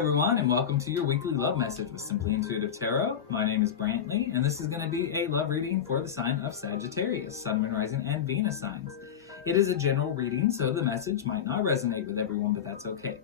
everyone, and welcome to your weekly love message with Simply Intuitive Tarot. My name is Brantley, and this is going to be a love reading for the sign of Sagittarius, Sun, Moon, Rising, and Venus signs. It is a general reading, so the message might not resonate with everyone, but that's okay.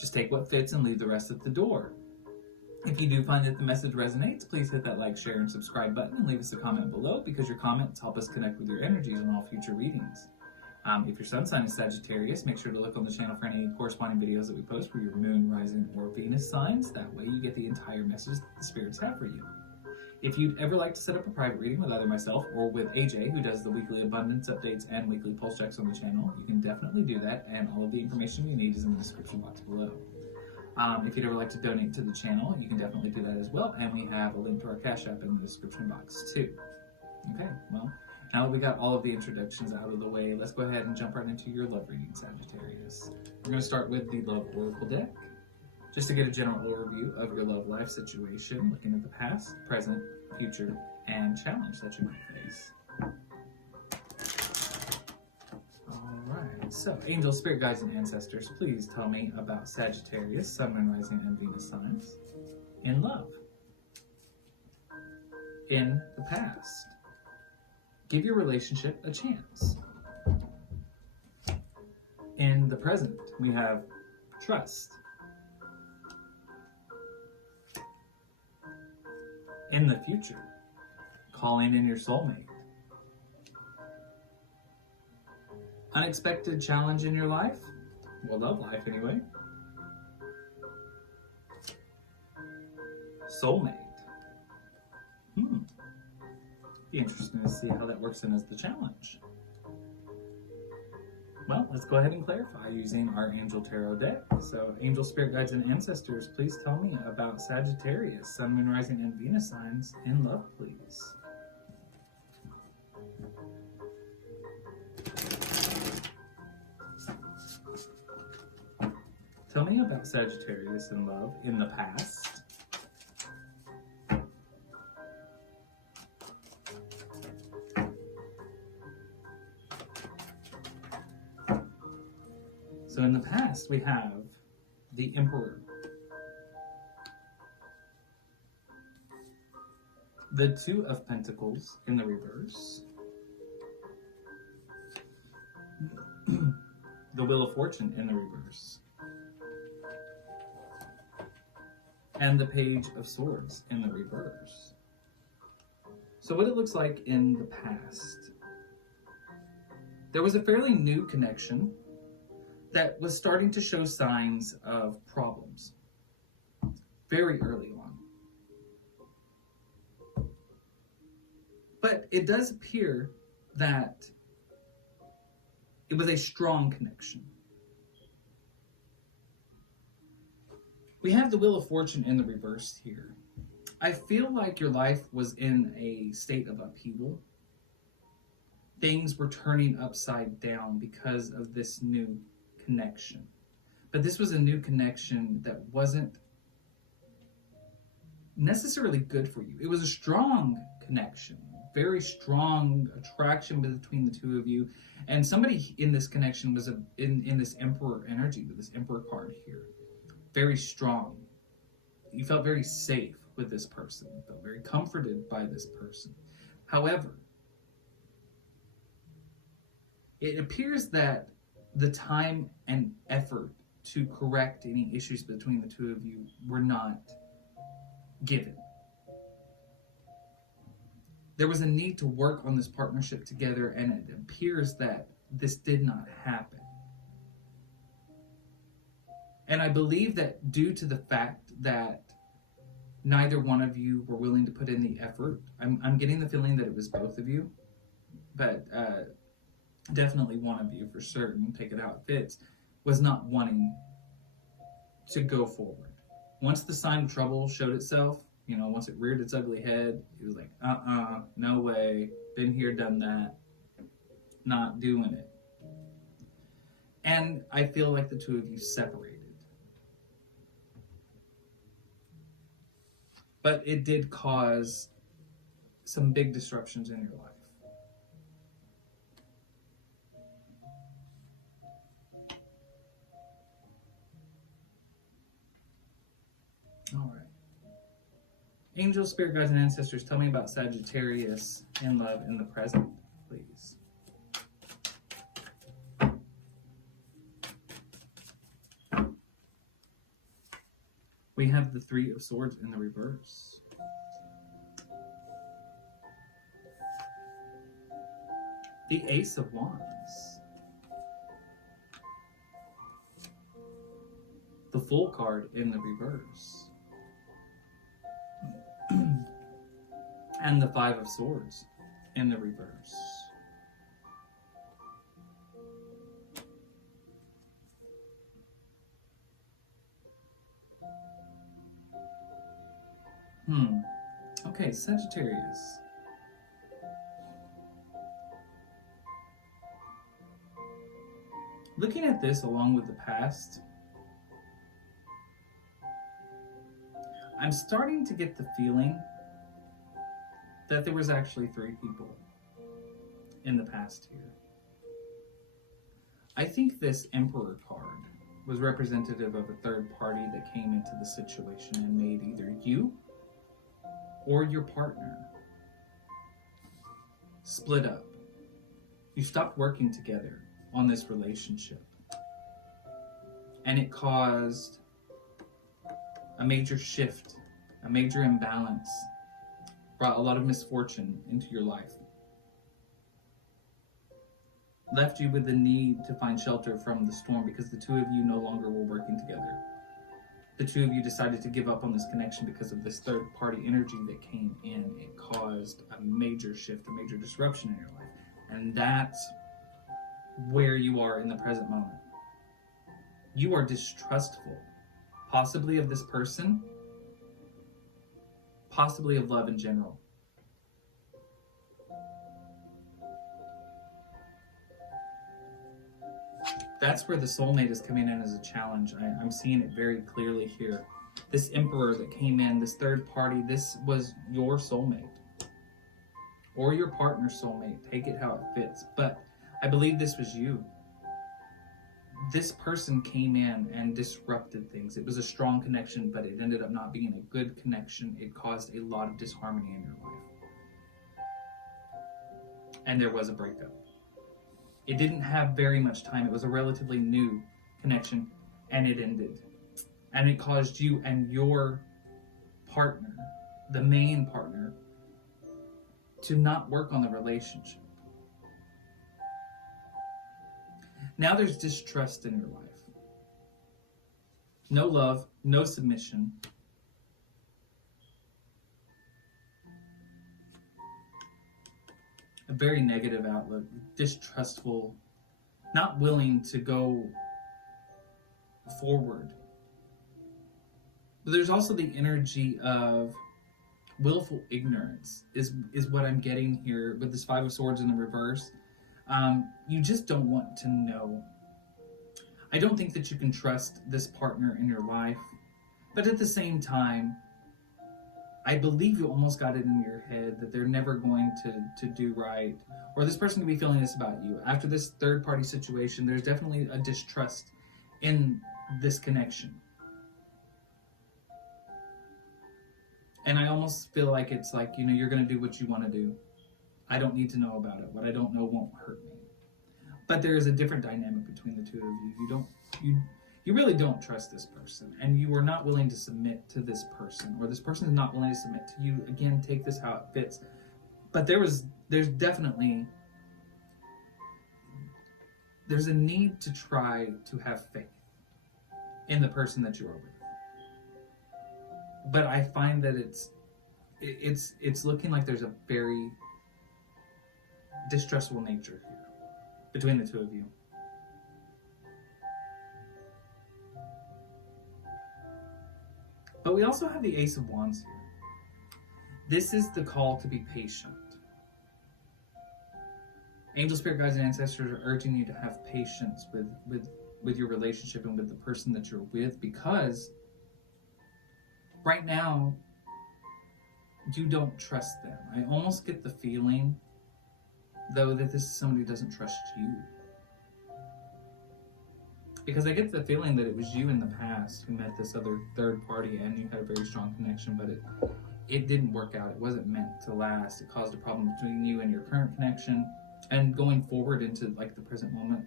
Just take what fits and leave the rest at the door. If you do find that the message resonates, please hit that like, share, and subscribe button and leave us a comment below, because your comments help us connect with your energies on all future readings. If your sun sign is Sagittarius, make sure to look on the channel for any corresponding videos that we post for your moon, rising, or Venus signs. That way you get the entire message that the spirits have for you. If you'd ever like to set up a private reading with either myself or with AJ, who does the weekly abundance updates and weekly pulse checks on the channel, you can definitely do that, and all of the information you need is in the description box below. If you'd ever like to donate to the channel, you can definitely do that as well, and we have a link to our Cash App in the description box too. Okay, well, now that we got all of the introductions out of the way, let's go ahead and jump right into your love reading, Sagittarius. We're going to start with the Love Oracle deck, just to get a general overview of your love life situation, looking at the past, present, future, and challenge that you might face. Alright, so angels, spirit guides, and ancestors, please tell me about Sagittarius, Sun, Moon, Rising, and Venus signs in love. In the past. Give your relationship a chance. In the present, we have trust. In the future, calling in your soulmate. Unexpected challenge in your life? Well, love life anyway. Soulmate. Be interesting to see how that works in as the challenge. Well, let's go ahead and clarify using our Angel Tarot deck. So, angel, spirit guides, and ancestors, please tell me about Sagittarius, Sun, Moon, Rising, and Venus signs in love, please. Tell me about Sagittarius in love in the past. So in the past, we have the Emperor, the Two of Pentacles in the reverse, the Wheel of Fortune in the reverse, and the Page of Swords in the reverse. So what it looks like in the past, there was a fairly new connection that was starting to show signs of problems very early on. But it does appear that it was a strong connection. We have the Wheel of Fortune in the reverse here. I feel like your life was in a state of upheaval. Things were turning upside down because of this new connection. But this was a new connection that wasn't necessarily good for you. It was a strong connection, very strong attraction between the two of you, and somebody in this connection was in this Emperor energy, with this Emperor card here. Very strong. You felt very safe with this person. You felt very comforted by this person. However, it appears that the time and effort to correct any issues between the two of you were not given. There was a need to work on this partnership together, and it appears that this did not happen. And I believe that due to the fact that neither one of you were willing to put in the effort, I'm getting the feeling that it was both of you, but definitely one of you for certain, take it how it fits, was not wanting to go forward. Once the sign of trouble showed itself, once it reared its ugly head, it was like, no way, been here, done that, not doing it. And I feel like the two of you separated. But it did cause some big disruptions in your life. All right. Angels, spirit guides, and ancestors, tell me about Sagittarius in love in the present, please. We have the Three of Swords in the reverse. The Ace of Wands. The Fool card in the reverse. And the Five of Swords in the reverse. Okay, Sagittarius. Looking at this along with the past, I'm starting to get the feeling that there was actually 3 people in the past here. I think this Emperor card was representative of a third party that came into the situation and made either you or your partner split up. You stopped working together on this relationship, and it caused a major shift, a major imbalance, brought a lot of misfortune into your life, left you with the need to find shelter from the storm because the 2 of you no longer were working together. The 2 of you decided to give up on this connection because of this third party energy that came in. It caused a major shift, a major disruption in your life. And that's where you are in the present moment. You are distrustful, possibly of this person, possibly of love in general. That's where the soulmate is coming in as a challenge. I'm seeing it very clearly here. This Emperor that came in, this third party, this was your soulmate or your partner's soulmate. Take it how it fits. But I believe this was you. This person came in and disrupted things. It was a strong connection, but it ended up not being a good connection. It caused a lot of disharmony in your life. And there was a breakup. It didn't have very much time. It was a relatively new connection, and it ended. And it caused you and your partner, the main partner, to not work on the relationship. Now there's distrust in your life. No love, no submission. A very negative outlook, distrustful, not willing to go forward. But there's also the energy of willful ignorance is what I'm getting here with this Five of Swords in the reverse. You just don't want to know. I don't think that you can trust this partner in your life, but at the same time, I believe you almost got it in your head that they're never going to do right, or this person could be feeling this about you. After this third party situation, there's definitely a distrust in this connection. And I almost feel like it's like, you're going to do what you want to do. I don't need to know about it. What I don't know won't hurt me. But there is a different dynamic between the 2 of you. You really don't trust this person, and you are not willing to submit to this person, or this person is not willing to submit to you. Again, take this how it fits. But there's definitely a need to try to have faith in the person that you are with. But I find that it's looking like there's a very distrustful nature here between the 2 of you. But we also have the Ace of Wands here. This is the call to be patient. Angel, spirit guides, and ancestors are urging you to have patience with your relationship and with the person that you're with, because right now you don't trust them. I almost get the feeling, though, that this is somebody who doesn't trust you. Because I get the feeling that it was you in the past who met this other third party and you had a very strong connection, but it didn't work out. It wasn't meant to last. It caused a problem between you and your current connection. And going forward into like the present moment,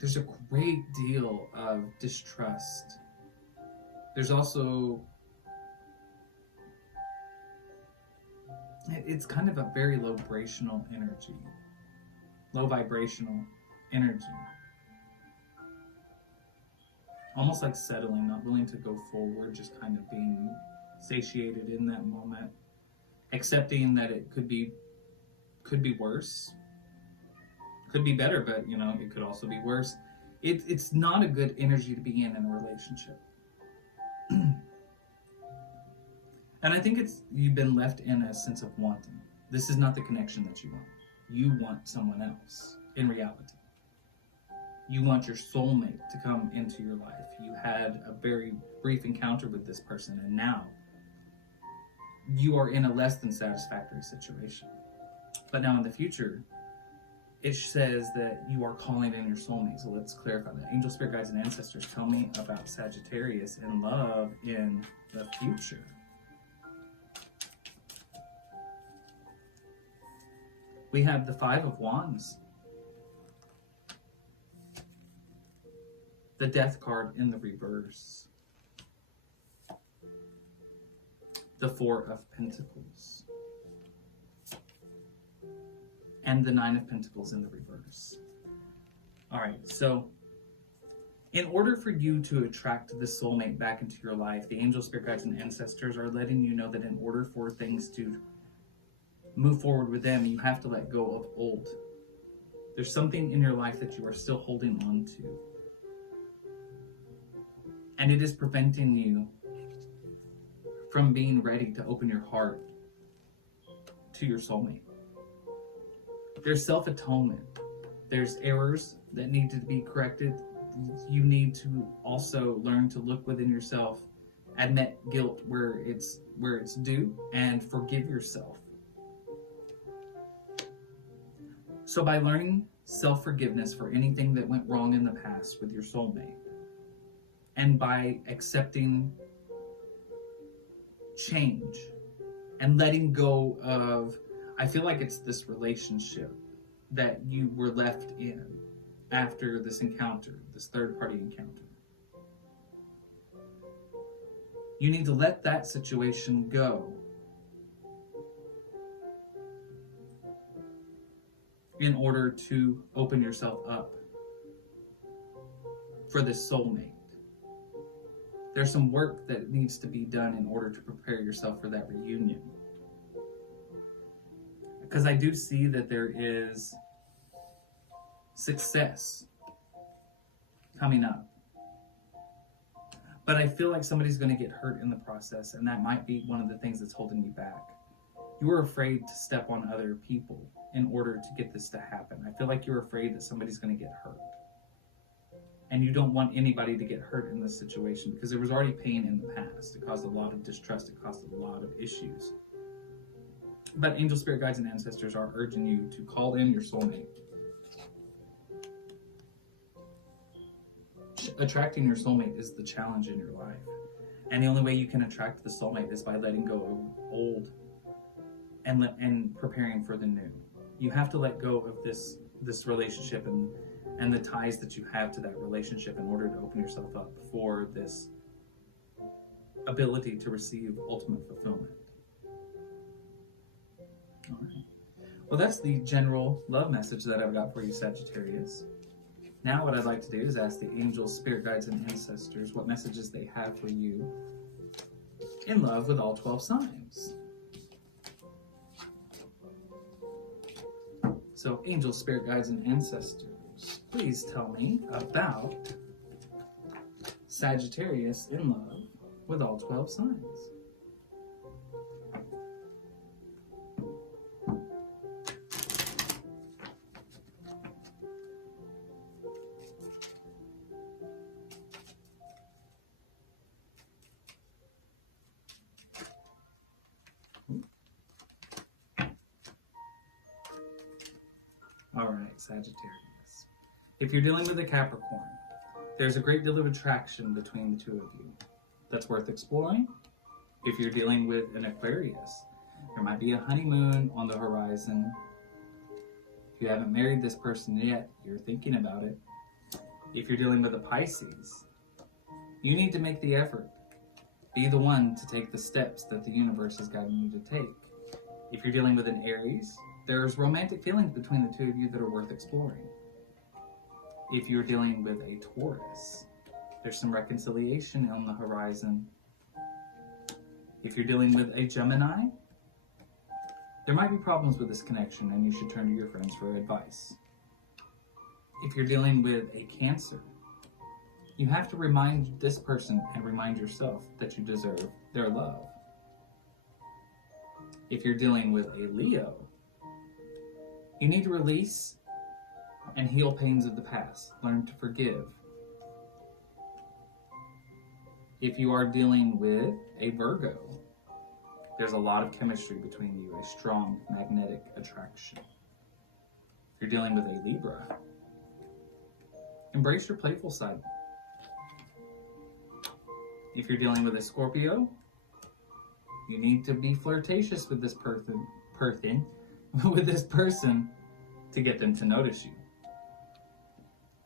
there's a great deal of distrust. There's also, it's kind of a very low vibrational energy. Almost like settling, not willing to go forward, just kind of being satiated in that moment, accepting that it could be worse, could be better, but it could also be worse. It's not a good energy to be in a relationship. And I think you've been left in a sense of wanting. This is not the connection that you want. You want someone else in reality. You want your soulmate to come into your life. You had a very brief encounter with this person, and now you are in a less than satisfactory situation. But now in the future, it says that you are calling in your soulmate. So let's clarify that. Angel, spirit guides, and ancestors, tell me about Sagittarius and love in the future. We have the Five of Wands, the Death card in the reverse, the Four of Pentacles, and the Nine of Pentacles in the reverse. All right, so in order for you to attract the soulmate back into your life, the angel, spirit guides, and ancestors are letting you know that in order for things to move forward with them, you have to let go of old. There's something in your life that you are still holding on to, and it is preventing you from being ready to open your heart to your soulmate. There's self-atonement. There's errors that need to be corrected. You need to also learn to look within yourself, admit guilt where it's due, and forgive yourself. So by learning self-forgiveness for anything that went wrong in the past with your soulmate, and by accepting change and letting go of, I feel like it's this relationship that you were left in after this encounter, this third-party encounter. You need to let that situation go in order to open yourself up for this soulmate. There's some work that needs to be done in order to prepare yourself for that reunion. Because I do see that there is success coming up. But I feel like somebody's going to get hurt in the process, and that might be one of the things that's holding you back. You are afraid to step on other people in order to get this to happen. I feel like you're afraid that somebody's going to get hurt. And you don't want anybody to get hurt in this situation because there was already pain in the past. It caused a lot of distrust. It caused a lot of issues. But angel, spirit guides, and ancestors are urging you to call in your soulmate. Attracting your soulmate is the challenge in your life. And the only way you can attract the soulmate is by letting go of old and preparing for the new. You have to let go of this relationship and the ties that you have to that relationship in order to open yourself up for this ability to receive ultimate fulfillment. All right. Well, that's the general love message that I've got for you, Sagittarius. Now what I'd like to do is ask the angels, spirit guides, and ancestors what messages they have for you in love with all 12 signs. So angels, spirit guides, and ancestors, please tell me about Sagittarius in love with all 12 signs. All right, Sagittarius. If you're dealing with a Capricorn, There's a great deal of attraction between the two of you that's worth exploring. If you're dealing with an Aquarius, there might be a honeymoon on the horizon. If you haven't married this person yet, you're thinking about it. If you're dealing with a Pisces, you need to make the effort. Be the one to take the steps that the universe is guiding you to take. If you're dealing with an Aries, there's romantic feelings between the two of you that are worth exploring. If you're dealing with a Taurus, there's some reconciliation on the horizon. If you're dealing with a Gemini, there might be problems with this connection and you should turn to your friends for advice. If you're dealing with a Cancer, you have to remind this person and remind yourself that you deserve their love. If you're dealing with a Leo, you need to release and heal pains of the past. Learn to forgive. If you are dealing with a Virgo, there's a lot of chemistry between you, a strong magnetic attraction. If you're dealing with a Libra, embrace your playful side. If you're dealing with a Scorpio, you need to be flirtatious with this person to get them to notice you.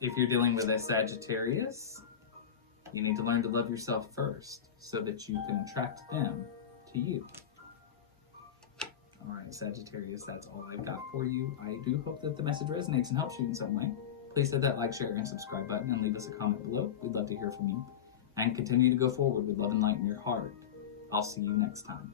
If you're dealing with a Sagittarius, you need to learn to love yourself first so that you can attract them to you. All right, Sagittarius, that's all I've got for you. I do hope that the message resonates and helps you in some way. Please hit that like, share, and subscribe button and leave us a comment below. We'd love to hear from you. And continue to go forward with love and light in your heart. I'll see you next time.